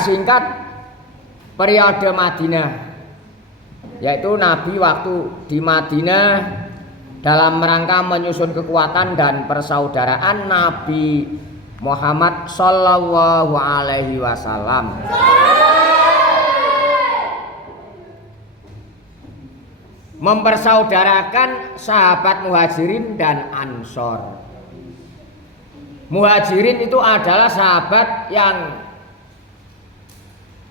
Singkat periode Madinah, yaitu Nabi waktu di Madinah dalam rangka menyusun kekuatan dan persaudaraan Nabi Muhammad Sallallahu Alaihi Wasallam mempersaudarakan sahabat Muhajirin dan Ansor. Muhajirin itu adalah sahabat yang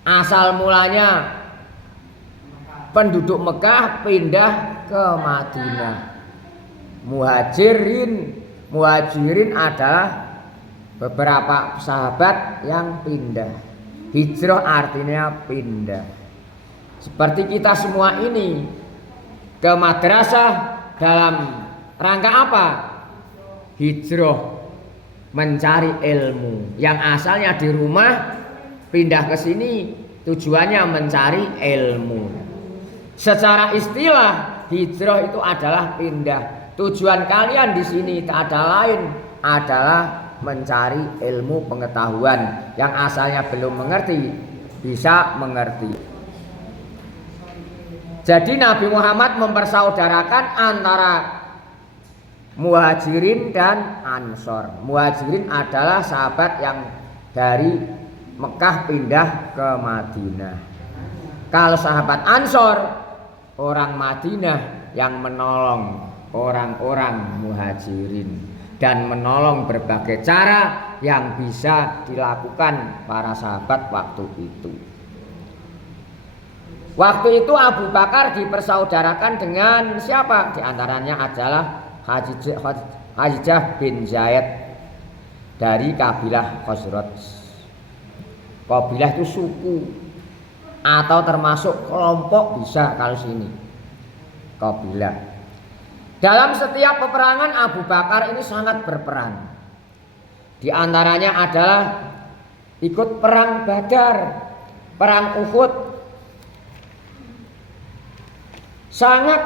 asal mulanya penduduk Mekah pindah ke Madinah. Muhajirin adalah beberapa sahabat yang pindah. Hijrah artinya pindah. Seperti kita semua ini ke madrasah dalam rangka apa? Hijrah, mencari ilmu. Yang asalnya di rumah pindah ke sini tujuannya mencari ilmu. Secara istilah hijrah itu adalah pindah. Tujuan kalian di sini tak ada lain adalah mencari ilmu pengetahuan. Yang asalnya belum mengerti bisa mengerti. Jadi Nabi Muhammad mempersaudarakan antara Muhajirin dan Ansor. Muhajirin adalah sahabat yang dari Mekah pindah ke Madinah. Kalau sahabat Ansor, orang Madinah yang menolong orang-orang Muhajirin dan menolong berbagai cara yang bisa dilakukan para sahabat waktu itu. Waktu itu Abu Bakar dipersaudarakan dengan siapa? Di antaranya adalah Hajjah bin Zaid dari kabilah Khazraj. Kabilah itu suku atau termasuk kelompok bisa kalau sini. Kabilah. Dalam setiap peperangan Abu Bakar ini sangat berperan. Di antaranya adalah ikut perang Badar, perang Uhud. Sangat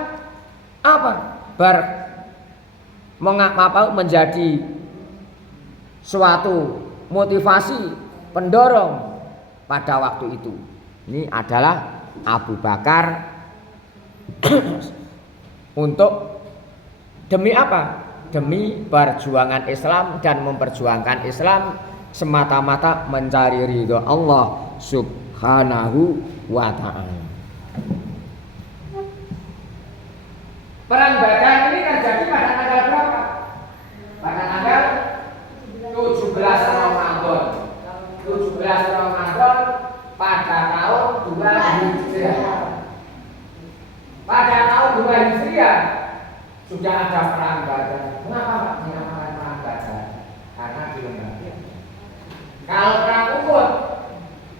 menjadi suatu motivasi pendorong pada waktu itu. Ini adalah Abu Bakar untuk demi apa? Demi perjuangan Islam dan memperjuangkan Islam semata-mata mencari ridho Allah Subhanahu wa ta'ala. Perang Badar ini terjadi pada tanggal berapa? Pada tanggal 17 Ramadan. 17 Ramadan pada tahun 2 Hijriah. Pada tahun 2 Hijriah sudah ada perang Badar. Mengapa dinamakan perang Badar? Karena di Lembah. Kalau perang Uhud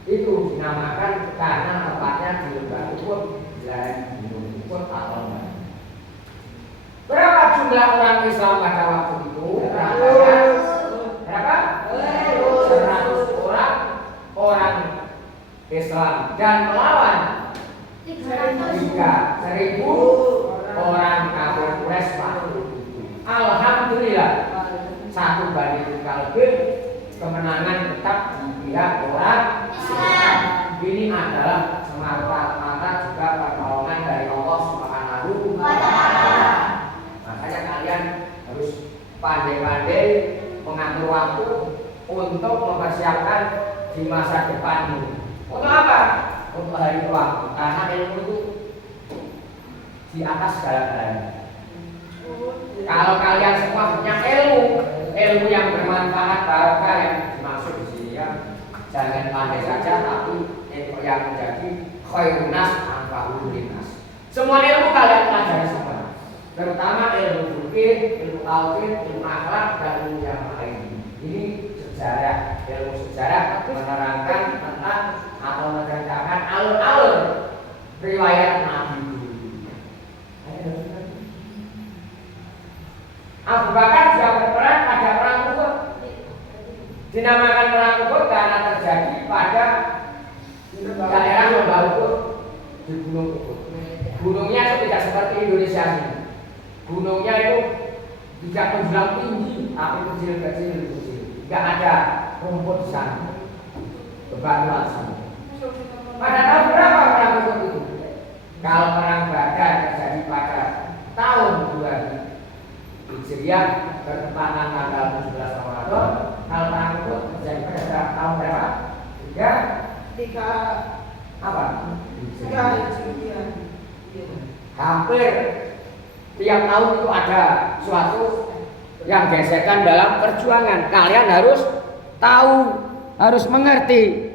itu dinamakan karena tempatnya di Lembah Uhud, wilayah Gunung Uhud atau Lembah. Berapa jumlah orang Islam pada waktu itu? Berapa? 100 orang Islam dan melawan 3.000 orang kafir Quraisy waktu itu. Alhamdulillah satu banding 3 lebih kemenangan tetap di pihak orang Islam. Ini adalah semata-mata juga pertolongan dari Allah Subhanahu wa ta'ala. Makanya kalian harus pandai-pandai mengatur waktu untuk mempersiapkan di masa depanmu. Untuk apa? Untuk hari tua. Karena ilmu itu di atas segala-galanya. Kalau kalian semua punya ilmu yang bermanfaat, barokah yang dimaksud di sini ya. Jangan pandai saja, tapi ilmu yang menjadi khairun nas anfa'ul linnas. Semua ilmu kalian pelajari semua. Terutama ilmu fikih, ilmu tauhid, ilmu akhlak dan ilmu yang lain. Ini sejarah, ilmu sejarah menerangkan tentang atau menceritakan alur-alur riwayat Nabi dulu. Abu Bakar juga berperan pada perang Uhud. Dinamakan perang Uhud karena terjadi pada daerah Lembah Uhud di Gunung Uhud. Gunungnya itu tidak seperti Indonesia ini. Gunungnya itu tidak menjulang tinggi, tapi kecil-kecil. Tidak ada rumput di sana. evaluasi. Pada tahun berapa perang Uhud itu? Kalau perang Badar terjadi pada tahun 2 Hijriah bertepatan tanggal 17 Ramadan. Kalau perang Uhud terjadi pada tahun berapa? 3 apa? 3 Hijriah. Hampir tiap tahun itu ada suatu yang gesekan dalam perjuangan. Kalian harus tahu, harus mengerti.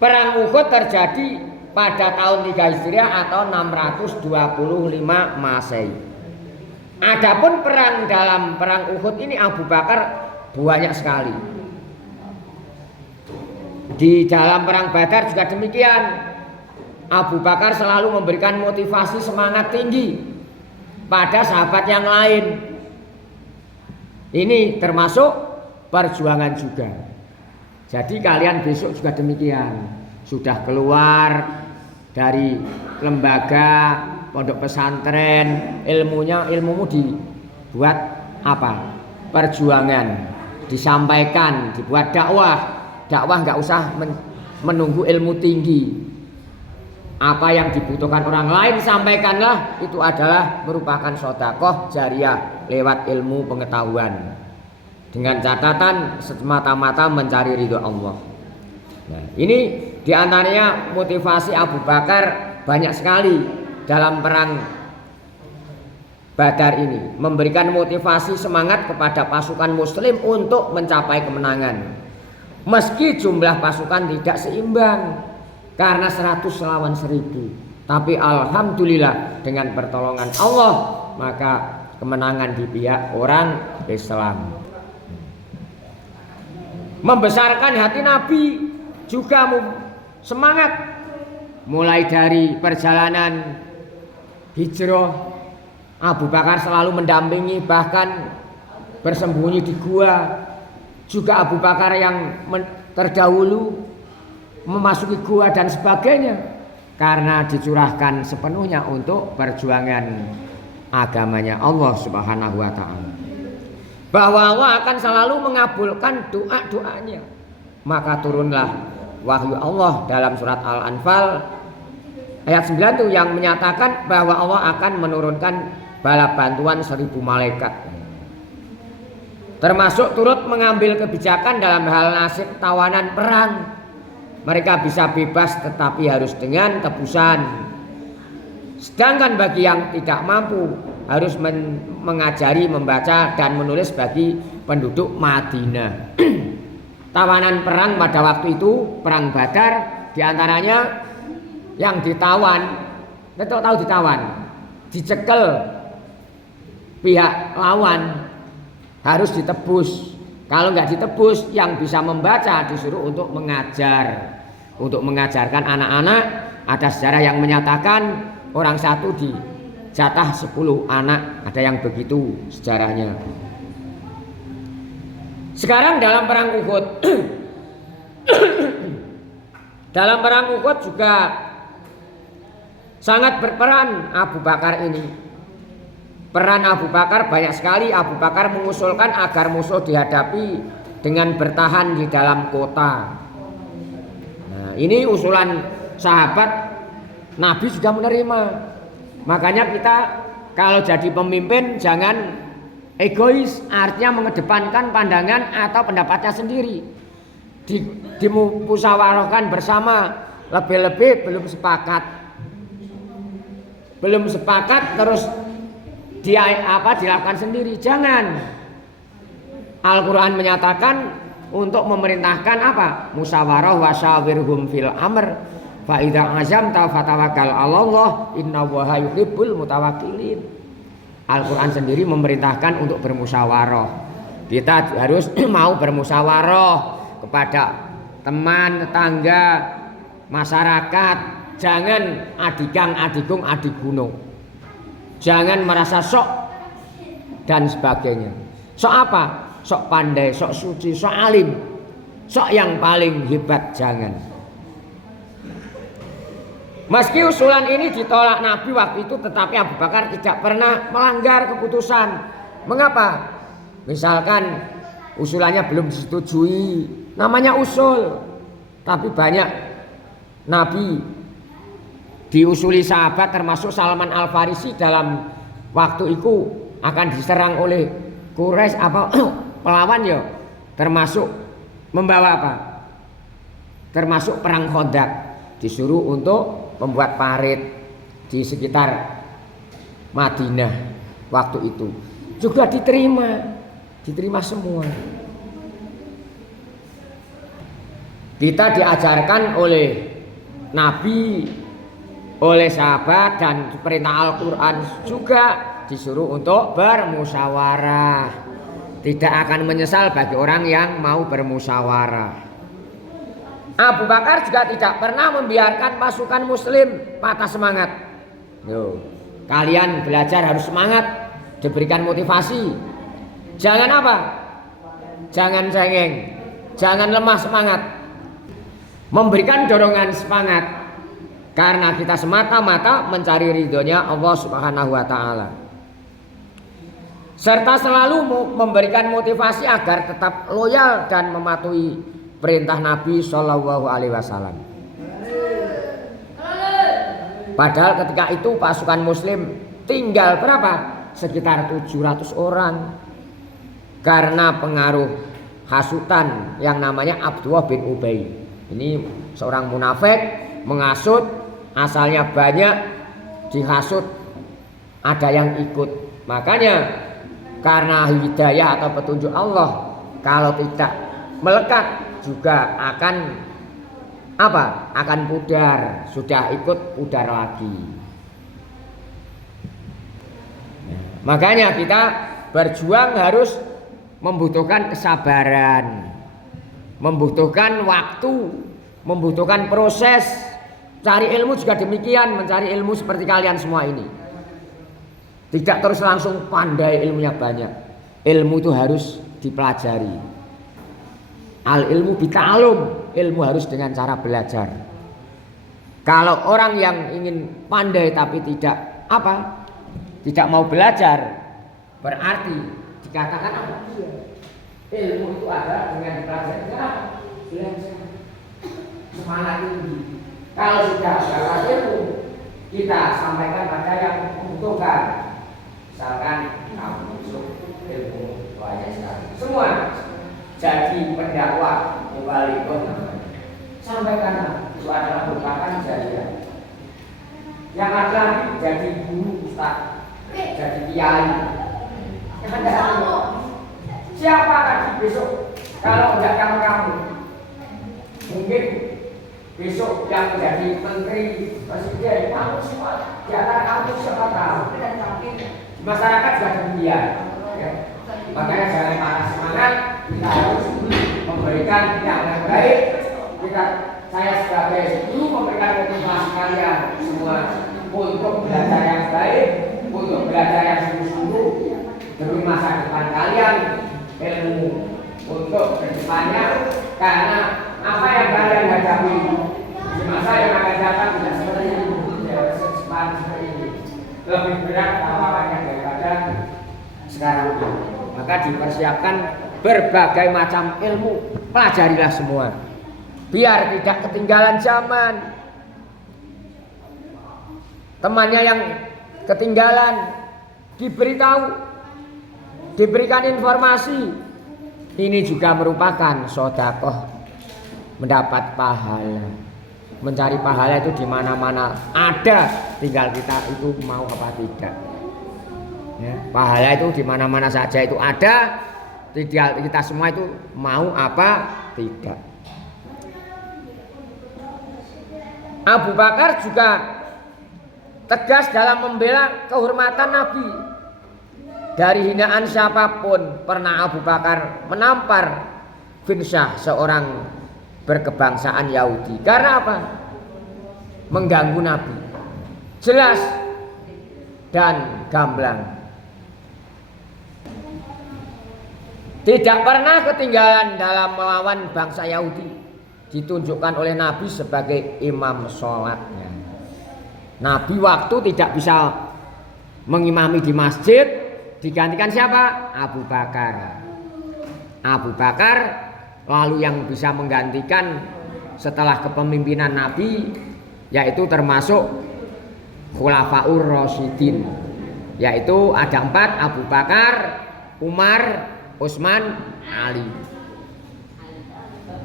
Perang Uhud terjadi pada tahun 3 Hijriah atau 625 Masehi. Adapun dalam perang Uhud ini Abu Bakar banyak sekali. Di dalam perang Badar juga demikian. Abu Bakar selalu memberikan motivasi semangat tinggi pada sahabat yang lain. Ini termasuk perjuangan juga. Jadi kalian besok juga demikian. Sudah keluar dari lembaga pondok pesantren, ilmumu dibuat apa? Perjuangan, disampaikan, dibuat dakwah. Dakwah nggak usah menunggu ilmu tinggi. Apa yang dibutuhkan orang lain sampaikanlah, itu adalah merupakan sedekah jariah lewat ilmu pengetahuan. Dengan catatan semata-mata mencari ridho Allah. Nah, ini diantaranya motivasi Abu Bakar banyak sekali dalam perang Badar ini, memberikan motivasi semangat kepada pasukan muslim untuk mencapai kemenangan. Meski jumlah pasukan tidak seimbang karena 100 lawan 1000, tapi alhamdulillah dengan pertolongan Allah maka kemenangan di pihak orang Islam. Membesarkan hati Nabi juga semangat. Mulai dari perjalanan hijrah, Abu Bakar selalu mendampingi, bahkan bersembunyi di gua. Juga Abu Bakar yang terdahulu memasuki gua dan sebagainya, karena dicurahkan sepenuhnya untuk perjuangan agamanya Allah Subhanahu wa ta'ala. Bahwa Allah akan selalu mengabulkan doa-doanya. Maka turunlah wahyu Allah dalam surat Al-Anfal ayat 9 itu yang menyatakan bahwa Allah akan menurunkan bala bantuan 1000 malaikat. Termasuk turut mengambil kebijakan dalam hal nasib tawanan perang. Mereka bisa bebas tetapi harus dengan tebusan. Sedangkan bagi yang tidak mampu harus mengajari membaca dan menulis bagi penduduk Madinah. Tawanan perang pada waktu itu perang Badar, diantaranya yang ditawan, tahu ditawan, dicekel pihak lawan harus ditebus. Kalau nggak ditebus, yang bisa membaca disuruh untuk mengajar, untuk mengajarkan anak-anak. Ada sejarah yang menyatakan orang satu dijatah 10 anak, ada yang begitu sejarahnya. Sekarang dalam perang Uhud, dalam perang Uhud juga sangat berperan Abu Bakar ini. Peran Abu Bakar banyak sekali. Abu Bakar mengusulkan agar musuh dihadapi dengan bertahan di dalam kota. Nah, ini usulan sahabat Nabi juga menerima. Makanya kita kalau jadi pemimpin jangan egois, artinya mengedepankan pandangan atau pendapatnya sendiri. Dimusyawarahkan bersama, lebih-lebih belum sepakat terus dilakukan sendiri. Jangan. Al-Quran menyatakan untuk memerintahkan apa? Musyawarah wa syawirhum fil amr fa idza azamta fatawakkal 'alallah innallaha yuhibbul mutawakkilin. Al-Quran sendiri memerintahkan untuk bermusyawarah. Kita harus mau bermusyawarah kepada teman, tetangga, masyarakat. Jangan adigang, adigung, adiguno. Jangan merasa sok dan sebagainya. Sok apa? Sok pandai, sok suci, sok alim, sok yang paling hebat. Jangan. Meski usulan ini ditolak Nabi waktu itu, tetapi Abu Bakar tidak pernah melanggar keputusan. Mengapa? Misalkan usulannya belum disetujui, Namanya usul. Tapi banyak nabi diusuli sahabat, termasuk Salman Al-Farisi dalam waktu itu akan diserang oleh Quraisy apa pelawan ya, termasuk membawa apa? Termasuk perang Khandaq, disuruh untuk membuat parit di sekitar Madinah waktu itu. Juga diterima semua. Kita diajarkan oleh Nabi, oleh sahabat dan perintah Al-Quran juga disuruh untuk bermusyawarah. Tidak akan menyesal bagi orang yang mau bermusyawarah. Abu Bakar juga tidak pernah membiarkan pasukan muslim patah semangat. Yo, kalian belajar harus semangat, diberikan motivasi. Jangan apa? Jangan cengeng, jangan lemah semangat. Memberikan dorongan semangat karena kita semata-mata mencari ridhonya Allah Subhanahu wa taala. Serta selalu memberikan motivasi agar tetap loyal dan mematuhi perintah Nabi Shallallahu alaihi wasallam. Padahal ketika itu pasukan muslim tinggal berapa? Sekitar 700 orang. Karena pengaruh hasutan yang namanya Abdullah bin Ubay. Ini seorang munafik menghasut, asalnya banyak, dihasut, ada yang ikut. Makanya karena hidayah atau petunjuk Allah, kalau tidak melekat juga akan apa? Akan pudar. Sudah ikut pudar lagi. Makanya kita berjuang harus membutuhkan kesabaran, membutuhkan waktu, membutuhkan proses. Cari ilmu juga demikian, mencari ilmu seperti kalian semua ini. Tidak terus langsung pandai ilmunya banyak. Ilmu itu harus dipelajari. Al ilmu bita'alum, ilmu harus dengan cara belajar. Kalau orang yang ingin pandai tapi tidak apa? Tidak mau belajar, berarti dikatakan apa? Ilmu itu ada dengan dipelajari. Belajar. Semangat tinggi. Kalau sudah dapat ilmu, kita sampaikan pada yang membutuhkan. Misalkan kamu masuk ilmu banyak sekali. Semua jadi pendakwah mubaligh. Sampaikan itu adalah merupakan jariah. Yang ada jadi guru ustaz, jadi kiai. Siapa tadi besok kalau tidak kamu? Mungkin besok yang menjadi menteri, presiden, kamu semua di antara kamu siapa tahu? Masyarakat juga demikian. Ya. Makanya jangan patah semangat, kita harus memberikan yang baik. Saya sebagai guru memberikan motivasi kalian semua untuk belajar yang baik, untuk belajar yang sungguh-sungguh demi masa depan kalian, ilmu untuk kedepannya. Karena apa yang kalian hadapi di masa yang akan datang tidak seperti ini, tidak seperti ini, lebih berat tawarannya daripada sekarang ini. Maka dipersiapkan berbagai macam ilmu, pelajarilah semua biar tidak ketinggalan zaman. Temannya yang ketinggalan diberitahu, diberikan informasi. Ini juga merupakan sedekah, mendapat pahala. Mencari pahala itu di mana-mana ada, tinggal kita itu mau apa tidak. Ya, pahala itu di mana-mana saja itu ada, tinggal kita semua itu mau apa tidak. Abu Bakar juga tegas dalam membela kehormatan Nabi. Dari hinaan siapapun pernah Abu Bakar menampar bin Syah, seorang berkebangsaan Yahudi. Karena apa? Mengganggu Nabi. Jelas dan gamblang. Tidak pernah ketinggalan dalam melawan bangsa Yahudi. Ditunjukkan oleh Nabi sebagai imam sholatnya. Nabi waktu tidak bisa mengimami di masjid, digantikan siapa? Abu Bakar. Abu Bakar lalu yang bisa menggantikan setelah kepemimpinan Nabi, yaitu termasuk Khulafaur Rasyidin, yaitu ada 4: Abu Bakar, Umar, Utsman, Ali.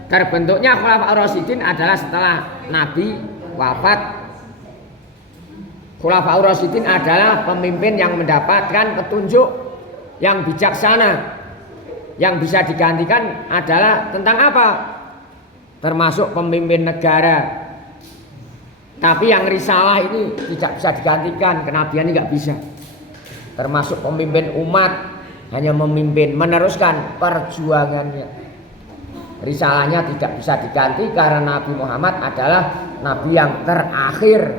Terbentuknya Khulafaur Rasyidin adalah setelah Nabi wafat. Khulafaur Rasyidin adalah pemimpin yang mendapatkan petunjuk yang bijaksana. Yang bisa digantikan adalah tentang apa? Termasuk pemimpin negara. Tapi yang risalah ini tidak bisa digantikan, kenabian ini nggak bisa. Termasuk pemimpin umat, hanya memimpin, meneruskan perjuangannya. Risalahnya tidak bisa diganti karena Nabi Muhammad adalah Nabi yang terakhir.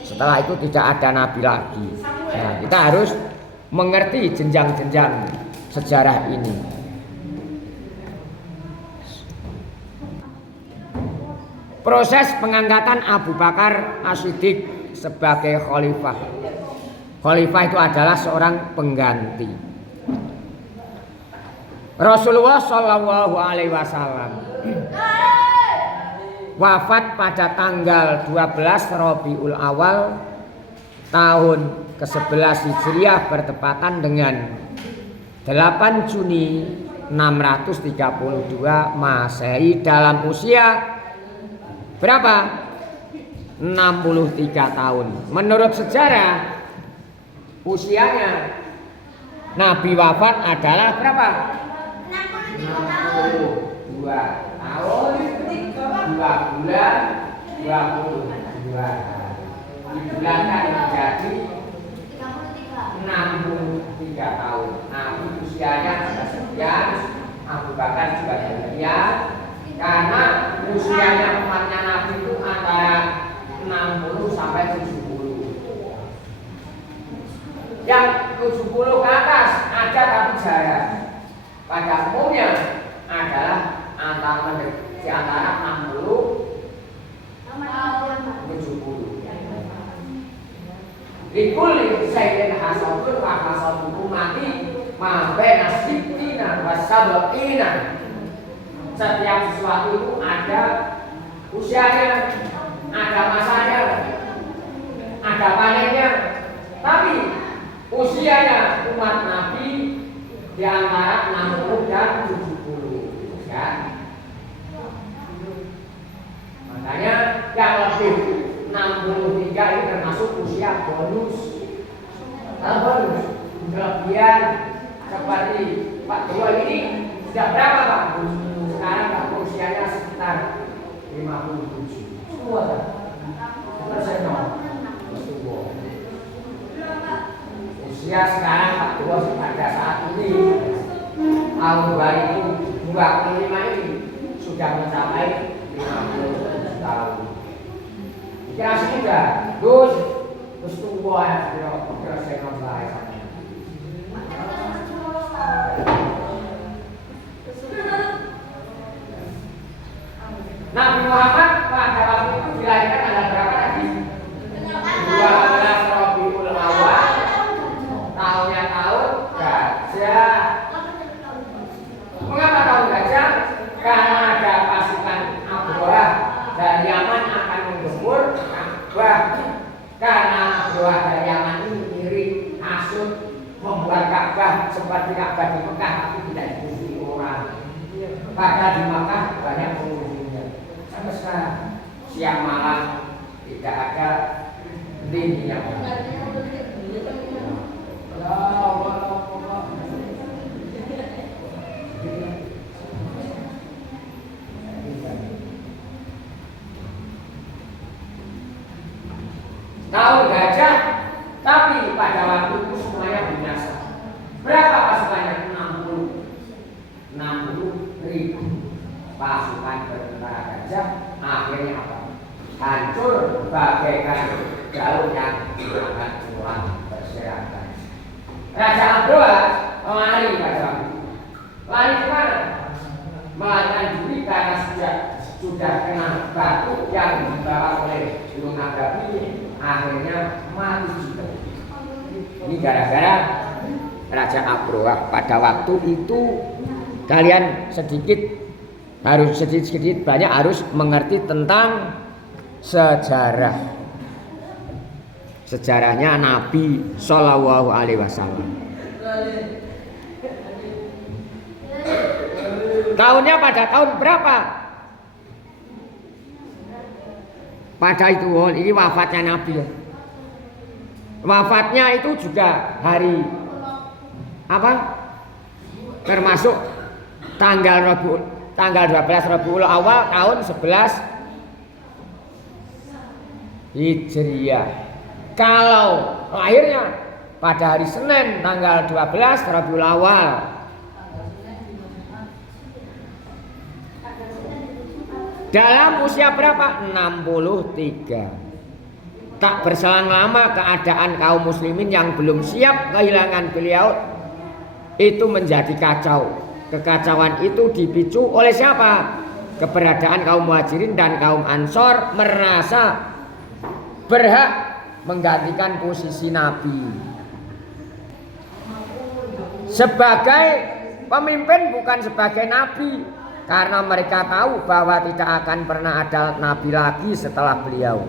Setelah itu tidak ada Nabi lagi. Nah, kita harus mengerti jenjang-jenjang sejarah ini. Proses pengangkatan Abu Bakar As-Siddiq sebagai khalifah. Khalifah itu adalah seorang pengganti. Rasulullah Shallallahu Alaihi Wasallam wafat pada tanggal 12 Rabiul Awal tahun ke-11 Hijriah bertepatan dengan 8 Juni 632 Masehi dalam usia berapa? 63 tahun. Menurut sejarah usianya Nabi wafat adalah berapa? 62 tahun 2 bulan 22. Dibulankan menjadi 63 tahun. Nabi usianya sudah sekian, Abu Bakar juga demikian. Karena usianya umatnya Nabi itu antara 60 sampai 70. Yang 70 ke atas ada tapi jarang. Pada umumnya adalah di antara 60 70. Likulli sayyidin hasadun wa hasadun ummati ma baina sittina wa sab'ina. Setiap sesuatu itu ada usianya, ada masanya, ada panennya. Tapi usianya umat Nabi di antara 60 dan 70, ya. Makanya yang lebih 63 ini termasuk usia bonus. Bonus kelebihan seperti Pak Dewa ini sudah berapa Pak? Sekarang Pak usianya sekitar 57. Semua kan? Usia sekarang Pak Dewa pada saat ini tahun 2025 ini sudah mencapai 50 tahun. Kira sudah, terus tua ya, kira saya nambah. Nabi Muhammad pada waktu itu dilahirkan tanggal berapa tadi? 12 Rabiul Awal. Tahunnya tahun gajah. Mengapa tahun gajah? Karena ada pasukan Abroah dari Yaman akan menggempur Ka'bah. Karena Abroah dari Yaman ini iri, hasut, membuat Ka'bah seperti Ka'bah di Mekah tapi tidak dikunjungi orang. Padahal di Mekah banyak pengunjungnya. Sampai sekarang siang malam tidak ada dinding yang tahun gajah, tapi pada waktu itu semuanya binasa. Berapa pasukannya? 60.000 pasukan bertentara gajah. Akhirnya apa? Hancur bagaikan daun yang dimakan ular berserakan. Raja Abdullah lari pada waktu itu. Lari kemana? Melarikan diri karena sudah kena batu yang dibawa oleh gunung Nabawi. Akhirnya mati juga. Ini gara-gara Raja Abroah pada waktu itu. Kalian sedikit harus sedikit banyak harus mengerti tentang sejarahnya Nabi Shallallahu Alaihi Wasallam. Tahunnya pada tahun berapa? Pada itu ini wafatnya Nabi. Wafatnya itu juga hari apa? Termasuk tanggal 12 Rabiul Awal tahun 11 Hijriah. Kalau lahirnya pada hari Senin tanggal 12 Rabiul Awal. Dalam usia berapa? 63. Tak berselang lama keadaan kaum muslimin yang belum siap kehilangan beliau itu menjadi kacau. Kekacauan itu dipicu oleh siapa? Keberadaan kaum muhajirin dan kaum ansor merasa berhak menggantikan posisi Nabi sebagai pemimpin, bukan sebagai Nabi. Karena mereka tahu bahwa tidak akan pernah ada Nabi lagi setelah beliau.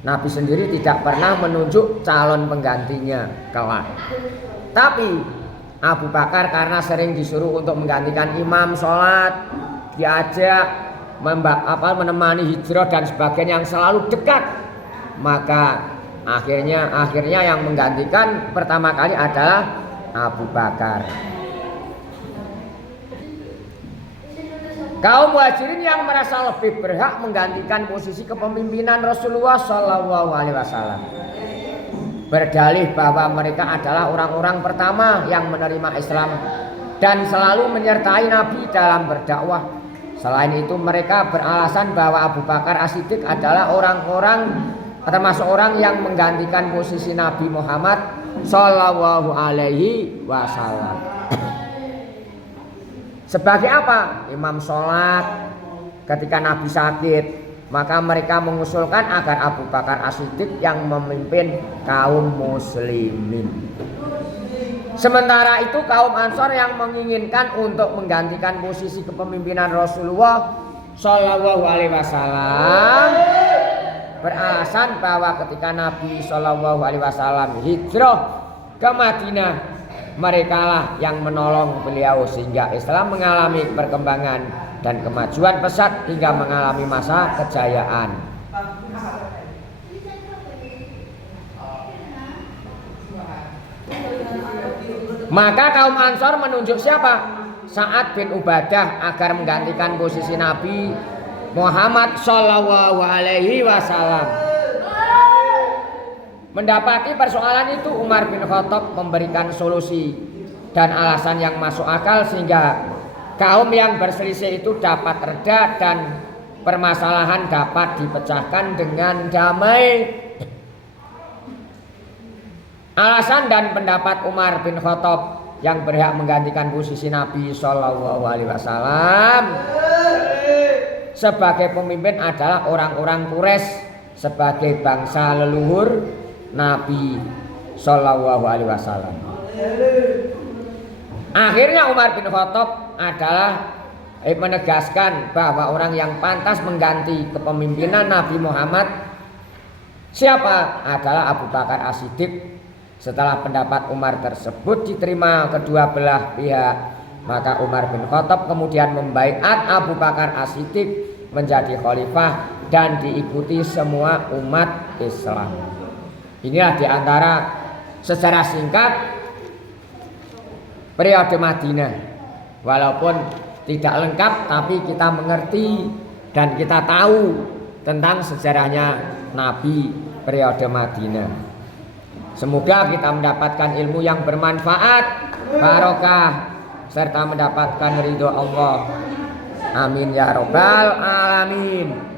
Nabi sendiri tidak pernah menunjuk calon penggantinya kelak. Tapi Abu Bakar karena sering disuruh untuk menggantikan imam sholat, diajak menemani hijrah dan sebagainya yang selalu dekat, maka akhirnya yang menggantikan pertama kali adalah Abu Bakar. Kaum muhajirin yang merasa lebih berhak menggantikan posisi kepemimpinan Rasulullah Shallallahu Alaihi Wasallam berdalih bahwa mereka adalah orang-orang pertama yang menerima Islam dan selalu menyertai Nabi dalam berdakwah. Selain itu mereka beralasan bahwa Abu Bakar As-Siddiq adalah termasuk orang yang menggantikan posisi Nabi Muhammad Shallallahu Alaihi Wasallam. Sebagai apa? Imam sholat ketika Nabi sakit, maka mereka mengusulkan agar Abu Bakar As-Siddiq yang memimpin kaum muslimin. Sementara itu kaum Ansor yang menginginkan untuk menggantikan posisi kepemimpinan Rasulullah Shallallahu Alaihi Wasallam beralasan bahwa ketika Nabi Shallallahu Alaihi Wasallam hijrah ke Madinah, mereka lah yang menolong beliau sehingga Islam mengalami perkembangan dan kemajuan pesat hingga mengalami masa kejayaan. Maka kaum Ansor menunjuk siapa? Sa'ad bin Ubadah agar menggantikan posisi Nabi Muhammad Shallallahu Alaihi Wasallam. Mendapati persoalan itu, Umar bin Khattab memberikan solusi dan alasan yang masuk akal sehingga kaum yang berselisih itu dapat reda dan permasalahan dapat dipecahkan dengan damai. Alasan dan pendapat Umar bin Khattab yang berhak menggantikan posisi Nabi Shallallahu Alaihi Wasallam sebagai pemimpin adalah orang-orang Quraisy sebagai bangsa leluhur Nabi Shallallahu Alaihi Wasallam. Akhirnya Umar bin Khattab adalah menegaskan bahwa orang yang pantas mengganti kepemimpinan Nabi Muhammad siapa? Adalah Abu Bakar As-Siddiq. Setelah pendapat Umar tersebut diterima kedua belah pihak, maka Umar bin Khattab kemudian membaiat Abu Bakar As-Siddiq menjadi khalifah dan diikuti semua umat Islam. Inilah diantara sejarah singkat periode Madinah. Walaupun tidak lengkap, tapi kita mengerti dan kita tahu tentang sejarahnya Nabi periode Madinah. Semoga kita mendapatkan ilmu yang bermanfaat, barokah, serta mendapatkan ridho Allah. Amin ya rabbal alamin.